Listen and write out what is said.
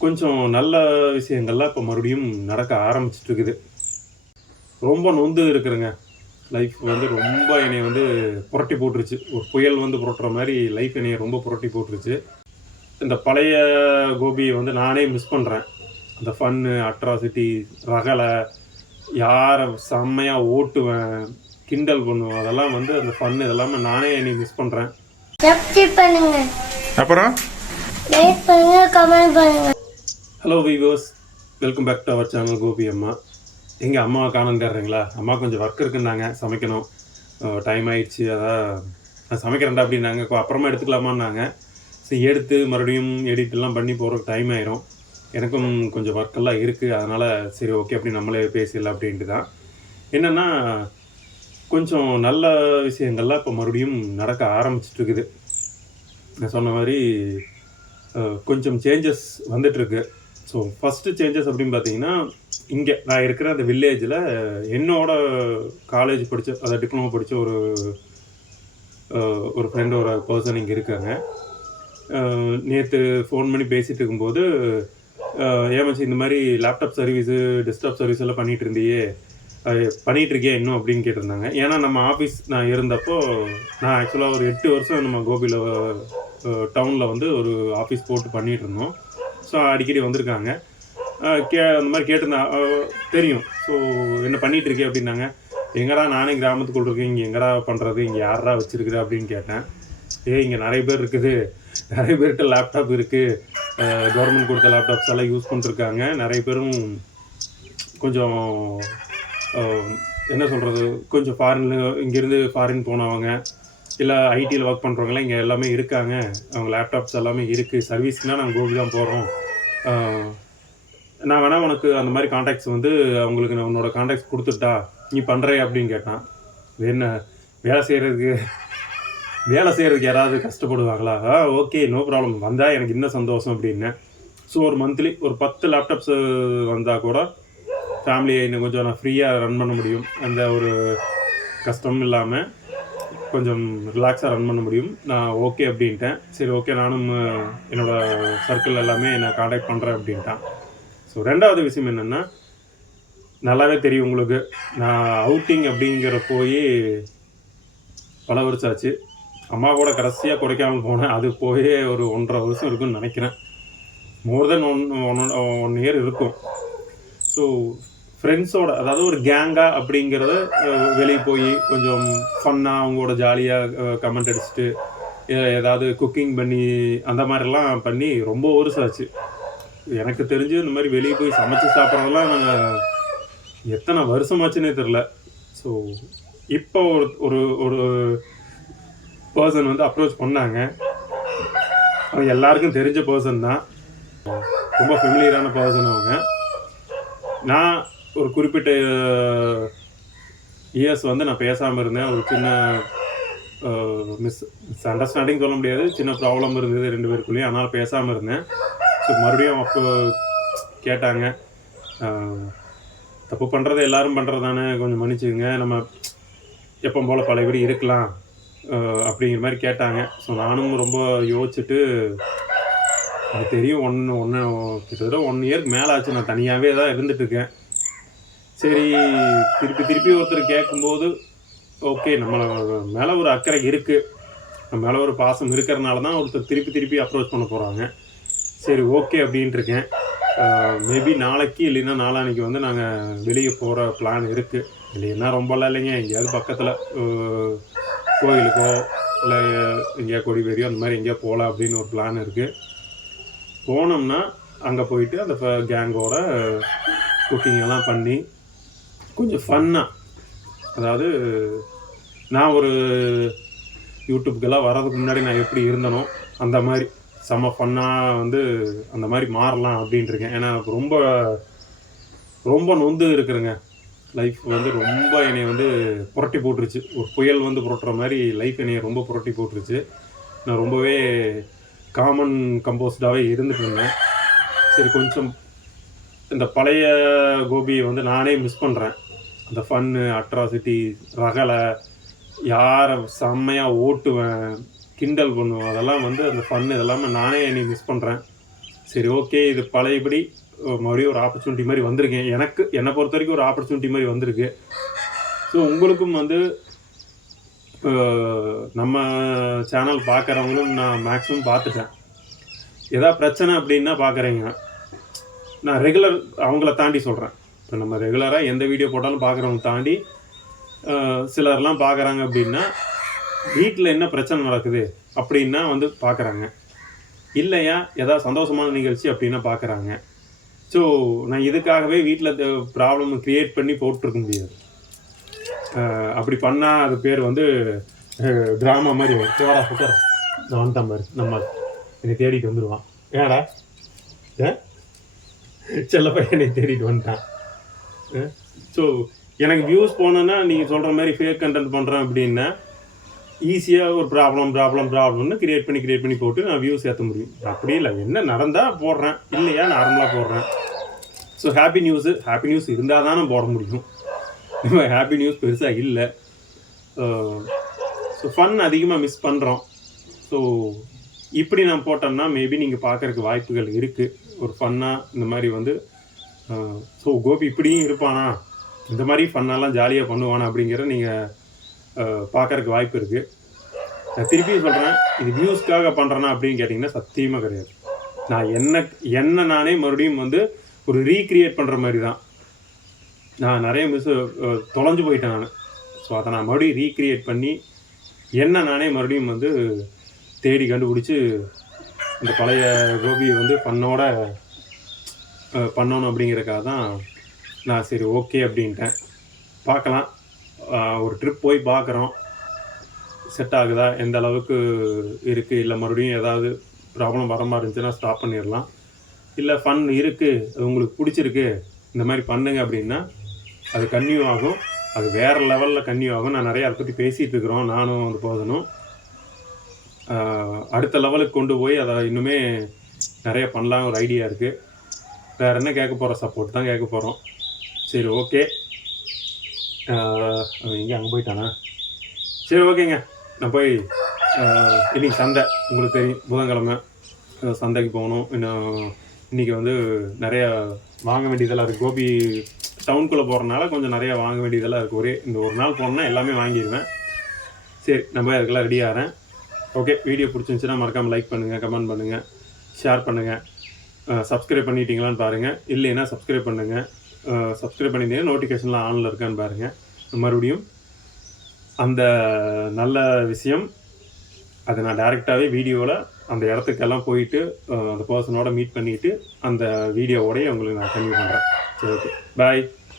கொஞ்சம் நல்ல விஷயங்கள்லாம் இப்போ மறுபடியும் நடக்க ஆரம்பிச்சிட்டு இருக்குது ரொம்ப நொந்து இருக்கிறேங்க லைஃப் வந்து ரொம்ப என்னை வந்து புரட்டி போட்டுருச்சு. ஒரு புயல் வந்து புரட்டுற மாதிரி லைஃப் என்னைய ரொம்ப புரட்டி போட்டுருச்சு. இந்த பழைய கோபியை வந்து நானே மிஸ் பண்ணுறேன் அந்த ஃபன்னு அட்ராசிட்டி ரகலை யாரை செம்மையாக ஓட்டுவேன் கிண்டல் பண்ணுவேன் அதெல்லாம் வந்து அந்த ஃபன் இதெல்லாமே நானே என்னை மிஸ் பண்ணுறேன் சப்ஸ்கிரைப் பண்ணுங்க. அப்புறம்? லைக் பண்ணுங்க கமெண்ட் பண்ணுங்க. Hello viewers welcome back to our channel Gopi அம்மா எங்கள் அம்மா காணம் தேடுறீங்களா? அம்மா கொஞ்சம் ஒர்க் இருக்குன்னாங்க சமைக்கணும். டைம் ஆயிடுச்சு அதான் நான் சமைக்கிறேன்டா அப்படின்னாங்க. அப்புறமா எடுத்துக்கலாமான்னாங்க. சரி எடுத்து மறுபடியும் edit எல்லாம் பண்ணி போகிறதுக்கு டைம் ஆயிரும். எனக்கும் கொஞ்சம் ஒர்க்கெல்லாம் இருக்குது அதனால் சரி ஓகே அப்படி நம்மளே பேசிடலாம் அப்படின்ட்டு தான். என்னென்னா கொஞ்சம் நல்ல விஷயங்கள்லாம் இப்போ மறுபடியும் நடக்க ஆரம்பிச்சிட்டு இருக்குது. நான் சொன்ன மாதிரி கொஞ்சம் சேஞ்சஸ் வந்துட்டுருக்கு. ஸோ ஃபஸ்ட்டு சேஞ்சஸ் அப்படின்னு பார்த்தீங்கன்னா இங்கே நான் இருக்கிற அந்த வில்லேஜில் என்னோட காலேஜ் படித்த அதை டிப்ளமோ படித்த ஒரு ஒரு ஃப்ரெண்ட் ஒரு பர்சன் இங்கே இருக்காங்க. நேற்று ஃபோன் பண்ணி பேசிகிட்டு இருக்கும்போது ஏமாச்சு இந்த மாதிரி லேப்டாப் சர்வீஸு டெஸ்க்டாப் சர்வீஸ் எல்லாம் பண்ணிகிட்டு இருந்தியே. இன்னும்? அப்படின்னு கேட்டிருந்தாங்க. ஏன்னா நம்ம ஆஃபீஸ் நான் இருந்தப்போ நான் ஆக்சுவலாக ஒரு எட்டு வருஷம் நம்ம கோபியில் டவுனில் வந்து ஒரு ஆஃபீஸ் போட்டு பண்ணிகிட்டு இருந்தோம் ஸோ அடிக்கடி வந்திருக்காங்க. கே அந்த மாதிரி கேட்டிருந்தா தெரியும். ஸோ என்ன பண்ணிகிட்டு இருக்கே அப்படின்னாங்க. எங்கடா நானே கிராமத்துக்குள்ள இருக்கேன். இங்கே எங்கடா பண்ணுறது இங்கே யாரா வச்சுருக்குது அப்படின்னு கேட்டேன். ஏ இங்கே நிறைய பேர் இருக்குது. நிறைய பேர்கிட்ட லேப்டாப் இருக்குது கவர்மெண்ட் கொடுத்த லேப்டாப்ஸ் எல்லாம் யூஸ் பண்ணிருக்காங்க நிறைய பேரும் கொஞ்சம் என்ன சொல்கிறது கொஞ்சம் ஃபாரின் இங்கேருந்து ஃபாரின் போனவங்க. இல்லை ஐடியில் ஒர்க் பண்ணுறவங்களாம் இங்கே எல்லாமே இருக்காங்க. அவங்க லேப்டாப்ஸ் எல்லாமே இருக்குது சர்வீஸ்னால் நாங்கள் கோபி தான் போகிறோம் நான் வேணால் உனக்கு அந்த மாதிரி காண்டாக்ட்ஸ் வந்து அவங்களுக்கு நான் உன்னோட காண்டாக்ட்ஸ் கொடுத்துட்டா நீ பண்ணுறே அப்படின்னு கேட்டான். என்ன? வேலை செய்கிறதுக்கு வேலை செய்கிறதுக்கு யாராவது கஷ்டப்படுவாங்களா? ஆ ஓகே நோ ப்ராப்ளம் வந்தால் எனக்கு இன்னும் சந்தோஷம் அப்படின்னேன் ஸோ ஒரு மந்த்லி ஒரு பத்து லேப்டாப்ஸ் வந்தால் கூட ஃபேமிலியை இன்னும் கொஞ்சம் நான் ஃப்ரீயாக ரன் பண்ண முடியும். அந்த ஒரு கஷ்டமும் இல்லாமல் கொஞ்சம் ரிலாக்ஸாக ரன் பண்ண முடியும். நான் ஓகே அப்படின்ட்டேன். சரி ஓகே நானும் என்னோட சர்க்கிள் எல்லாமே நான் காண்டாக்ட் பண்ணுறேன் அப்படின்ட்டான். ஸோ ரெண்டாவது விஷயம் என்னென்னா நல்லாவே தெரியும் உங்களுக்கு. நான் அவுட்டிங் அப்படிங்கிற போய் பல வருஷம் ஆச்சு அம்மா கூட கடைசியாக கொடைக்காமல் போனேன். அது போய் ஒரு ஒன்றரை வருஷம் இருக்கும்னு நினைக்கிறேன். More than one one one year இருக்கும். ஸோ ஃப்ரெண்ட்ஸோட அதாவது ஒரு கேங்கா அப்படிங்கிறத வெளியே போய் கொஞ்சம் ஃபன்னாக அவங்களோட ஜாலியாக கமெண்ட் அடிச்சுட்டு ஏதாவது குக்கிங் பண்ணி அந்த மாதிரிலாம் பண்ணி ரொம்ப வருஷம் ஆச்சு எனக்கு தெரிஞ்சு இந்த மாதிரி வெளியே போய் சமைச்சு சாப்பிட்றதெல்லாம் நாங்கள் எத்தனை வருஷமாச்சுன்னே தெரில ஸோ இப்போ ஒரு ஒரு ஒரு பர்சன் வந்து அப்ரோச் பண்ணாங்க. அவங்க எல்லாருக்கும் தெரிஞ்ச பர்சன் தான். ரொம்ப ஃபெமிலியரான பர்சன் அவங்க. நான் ஒரு குறிப்பிட்ட uh, இயர்ஸ் வந்து நான் பேசாமல் இருந்தேன். ஒரு சின்ன மிஸ் மிஸ் அண்டர்ஸ்டாண்டிங் சொல்ல முடியாது. சின்ன ப்ராப்ளம் இருந்தது ரெண்டு பேருக்குள்ளேயும். அதனால் பேசாமல் இருந்தேன். ஸோ மறுபடியும் அப்போ கேட்டாங்க uh, தப்பு பண்ணுறது எல்லாரும் பண்ணுறது தானே கொஞ்சம் மன்னிச்சுங்க நம்ம எப்போ போல் பழையபடி இருக்கலாம் uh, அப்படிங்கிற மாதிரி கேட்டாங்க. ஸோ நானும் ரொம்ப யோசிச்சுட்டு அது தெரியும். ஒன்று ஒன்று கிட்டத்தட்ட ஒன் இயர்க்கு மேலே ஆச்சு நான் தனியாகவே தான் இருந்துட்டு இருக்கேன். சரி திருப்பி திருப்பி ஒருத்தர் கேட்கும்போது ஓகே நம்மளை மேலே ஒரு அக்கறை இருக்குது நம்ம மேலே ஒரு பாசம் இருக்கிறனால தான் ஒருத்தர் திருப்பி திருப்பி அப்ரோச் பண்ண போகிறாங்க சரி ஓகே அப்படின்ட்டுருக்கேன் மேபி நாளைக்கு இல்லைன்னா நாளான்னைக்கு வந்து நாங்கள் வெளியே போகிற பிளான் இருக்குது இல்லைன்னா ரொம்பலாம் இல்லைங்க எங்கேயாவது பக்கத்தில் கோயிலுக்கோ இல்லை எங்கேயா கொடிவேரியோ அந்த மாதிரி எங்கேயா போகலாம் அப்படின்னு ஒரு பிளான் இருக்குது போனோம்னா அங்கே போயிட்டு அந்த கேங்கோட குக்கிங் எல்லாம் பண்ணி கொஞ்சம் ஃபன்னாக அதாவது நான் ஒரு யூடியூப்க்கெல்லாம் வர்றதுக்கு முன்னாடி நான் எப்படி இருந்தனோ அந்த மாதிரி. செம்ம ஃபன்னாக வந்து அந்த மாதிரி மாறலாம் அப்படின்ட்டுருக்கேன் ஏன்னா எனக்கு ரொம்ப ரொம்ப நொந்து இருக்கிறேங்க லைஃப் வந்து ரொம்ப என்னை வந்து புரட்டி போட்டுருச்சு. ஒரு புயல் வந்து புரட்டுற மாதிரி லைஃப் என்னையை ரொம்ப புரட்டி போட்டுருச்சு. நான் ரொம்பவே காமன் கம்போஸ்டாகவே இருந்துட்டு இருந்தேன். சரி கொஞ்சம் இந்த பழைய கோபியை வந்து நானே மிஸ் பண்ணுறேன் அந்த ஃபன்னு அட்ராசிட்டி ரகலை யாரை செம்மையாக ஓட்டுவேன் கிண்டல் பண்ணுவேன் அதெல்லாம் வந்து அந்த ஃபன் இதெல்லாமே நானே என்னை மிஸ் பண்ணுறேன் சரி ஓகே இது பழையபடி மறுபடியும் ஒரு ஆப்பர்ச்சுனிட்டி மாதிரி வந்திருக்கேன். எனக்கு என்னை பொறுத்த வரைக்கும் ஒரு ஆப்பர்ச்சுனிட்டி மாதிரி வந்திருக்கு. ஸோ உங்களுக்கும் வந்து நம்ம சேனல் பார்க்குறவங்களும் நான் மேக்ஸிமம் பார்த்துட்டேன். எதா பிரச்சனை அப்படின்னா பார்க்குறீங்க. நான் ரெகுலர் அவங்கள தாண்டி சொல்கிறேன் இப்போ நம்ம ரெகுலராக எந்த வீடியோ போட்டாலும் பார்க்குறவங்க தாண்டி சிலர்லாம் பார்க்குறாங்க அப்படின்னா வீட்டில் என்ன பிரச்சனை நடக்குது அப்படின்னா வந்து பார்க்குறாங்க. இல்லையா? ஏதாவது சந்தோஷமான நிகழ்ச்சி அப்படின்னா பார்க்குறாங்க. ஸோ நான் இதுக்காகவே வீட்டில் ப்ராப்ளம் க்ரியேட் பண்ணி போட்டிருக்க முடியாது. அப்படி பண்ணால் அது பேர் வந்து ட்ராமா மாதிரி வரும். சோடா சுக்கர் நான் வந்துட்டான் பாரு நம்ம என்னை தேடிட்டு வந்துடுவான் ஏடா ஏ? செல்ல பையன் என்னை தேடிட்டு வந்துட்டான். ஸோ எனக்கு வியூஸ் போனோன்னா நீங்கள் சொல்கிற மாதிரி ஃபேக் கண்டென்ட் பண்ணுறேன் அப்படின்னா ஈஸியாக ஒரு ப்ராப்ளம் ப்ராப்ளம் ப்ராப்ளம்னு கிரியேட் பண்ணி கிரியேட் பண்ணி போட்டு நான் வியூஸ் ஏற்ற முடியும். அப்படி இல்லை என்ன நடந்தால் போடுறேன். இல்லையா நார்மலாக போடுறேன். So happy news happy news இருந்தால் தான் நான் போட முடியும். நம்ம ஹாப்பி நியூஸ் பெருசாக இல்லை. ஸோ ஃபன் அதிகமாக மிஸ் பண்ணுறோம் ஸோ இப்படி நான் போட்டோம்னா மேபி நீங்கள் பார்க்குறக்கு வாய்ப்புகள் இருக்குது ஒரு ஃபன்னாக இந்த மாதிரி வந்து ஸோ கோபி இப்படியும் இருப்பானா? இந்த மாதிரி ஃபன்னெல்லாம் ஜாலியாக பண்ணுவானா அப்படிங்கிற நீங்கள் பார்க்கறதுக்கு வாய்ப்பு இருக்குது நான் திருப்பி சொல்கிறேன் இது வியூஸ்க்காக பண்ணுறேனா அப்படின்னு கேட்டிங்கன்னா சத்தியமாக கிடையாது. நான் என்ன என்ன நானே மறுபடியும் வந்து ஒரு ரீக்ரியேட் பண்ணுற மாதிரி தான் நான் நிறைய மிஸ் தொலைஞ்சு போயிட்டேன் நான். ஸோ அதை நான் மறுபடியும் ரீக்ரியேட் பண்ணி என்ன நானே மறுபடியும் வந்து தேடி கண்டுபிடிச்சி இந்த பழைய கோபியை வந்து பண்ணோட பண்ணணும் அப்படிங்கிறக்காக தான் நான் சரி ஓகே அப்படின்ட்டேன். பார்க்கலாம். ஒரு ட்ரிப் போய் பார்க்குறோம். செட் ஆகுதா? எந்த அளவுக்கு இருக்குது இல்லை மறுபடியும் ஏதாவது ப்ராப்ளம் வர மாதிரி இருந்துச்சுன்னா ஸ்டாப் பண்ணிடலாம். இல்லை ஃபன் இருக்குது அது உங்களுக்கு பிடிச்சிருக்கு இந்த மாதிரி பண்ணுங்க அப்படின்னா அது கன்யூ ஆகும். அது வேறு லெவலில் கன்யூ ஆகும். நான் நிறைய அதை பற்றி பேசிகிட்டு இருக்கிறோம். நானும் அது போதனும் அடுத்த லெவலுக்கு கொண்டு போய் அதை இன்னுமே நிறைய பண்ணலாம் ஒரு ஐடியா இருக்குது வேறு என்ன கேட்க போகிறோம் சப்போர்ட் தான் கேட்க போகிறோம் சரி ஓகே எங்கே? அங்கே போயிட்டானா? சரி ஓகேங்க நான் போய் இன்றைக்கி சந்தை. உங்களுக்கு தெரியும் புதன்கிழமை. சந்தைக்கு போகணும். இன்னும் இன்னைக்கு வந்து நிறையா வாங்க வேண்டியதெல்லாம் இருக்குது கோபி டவுனுக்குள்ளே போகிறனால கொஞ்சம் நிறையா வாங்க வேண்டியதெல்லாம் இருக்குது ஒரே இந்த ஒரு நாள் போனோன்னா எல்லாமே வாங்கிடுவேன். சரி நான் போய் அதுக்கெல்லாம் ரெடி ஆகிறேன் ஓகே வீடியோ பிடிச்சிருந்துச்சுன்னா மறக்காமல் லைக் பண்ணுங்கள் கமெண்ட் பண்ணுங்கள் ஷேர் பண்ணுங்கள் சப்ஸ்கிரைப் பண்ணிட்டீங்களான்னு பாருங்கள் இல்லைன்னா சப்ஸ்கிரைப் பண்ணுங்கள் சப்ஸ்கிரைப் பண்ணியிருந்தீங்கன்னா நோட்டிஃபிகேஷன்லாம் ஆனில் இருக்கான்னு பாருங்கள் மறுபடியும் அந்த நல்ல விஷயம் அதை நான் டைரெக்டாகவே வீடியோவில் அந்த இடத்துக்கெல்லாம் போயிட்டு அந்த பர்சனோட மீட் பண்ணிவிட்டு அந்த வீடியோவோடய உங்களுக்கு நான் கன்வியூ பண்ணுறேன் சரி ஓகே பாய்